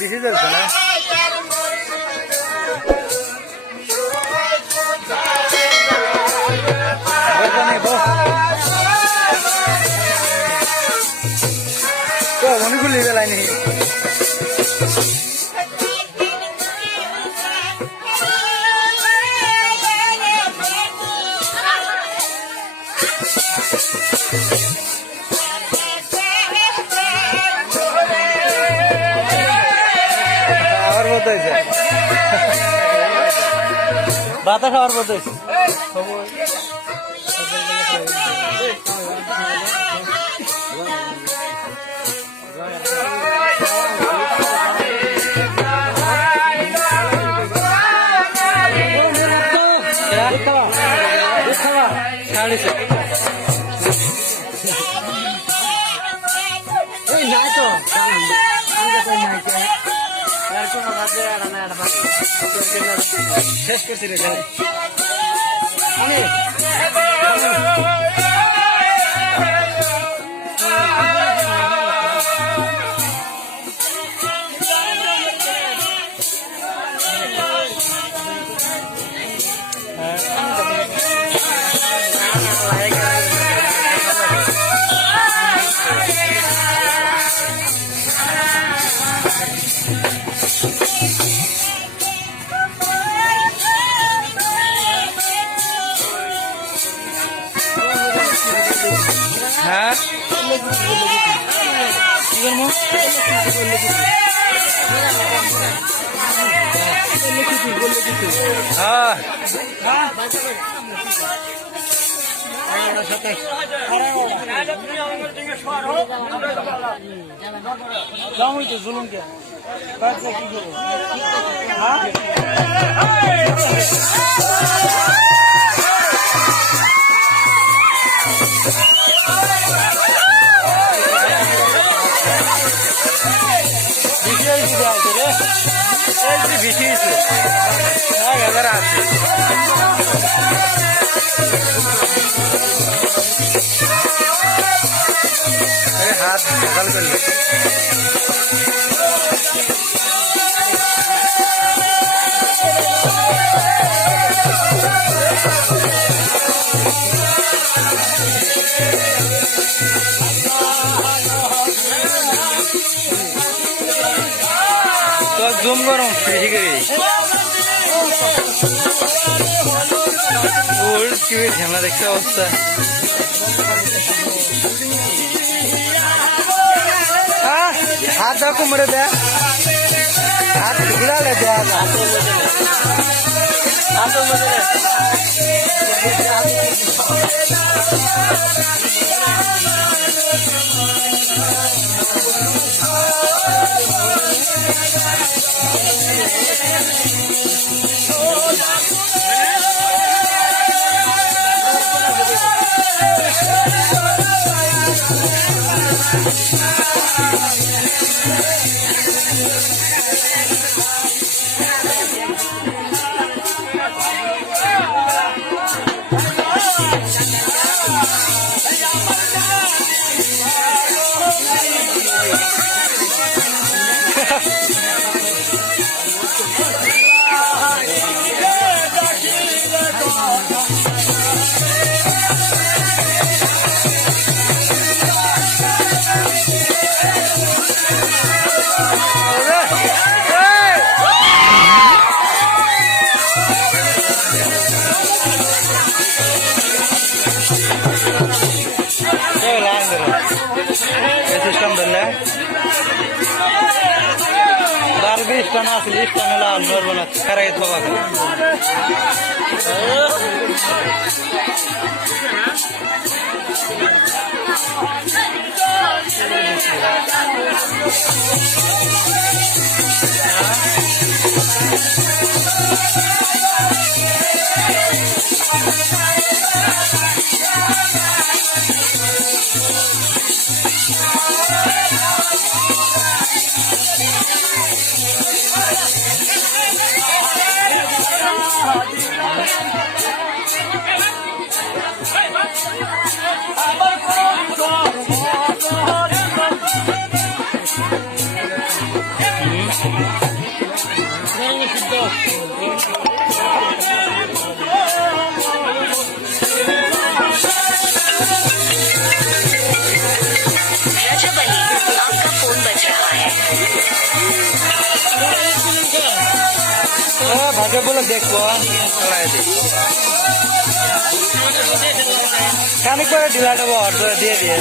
বেশি চলছে না অনেকগুলি বেলায় নেই বাতাস খাওয়ার মতো শেষ করছি রে হ্যাঁ জুলুম কে हाथ बदल कर ले तो जूम करो ठीक है झमेला देखते अवस्था हाथ देखो मेरे दे हाथ गिरा ले दे हाथ सिस्टम धरले दाल भी इस्ताना असली इस्ताना नोर बना करायत बाबा रजब अली, आपका फोन बज रहा है। ভাগে বলে দেখবো খানিক করে ঢিলা দেবো অর্ডার দিয়ে দিয়ে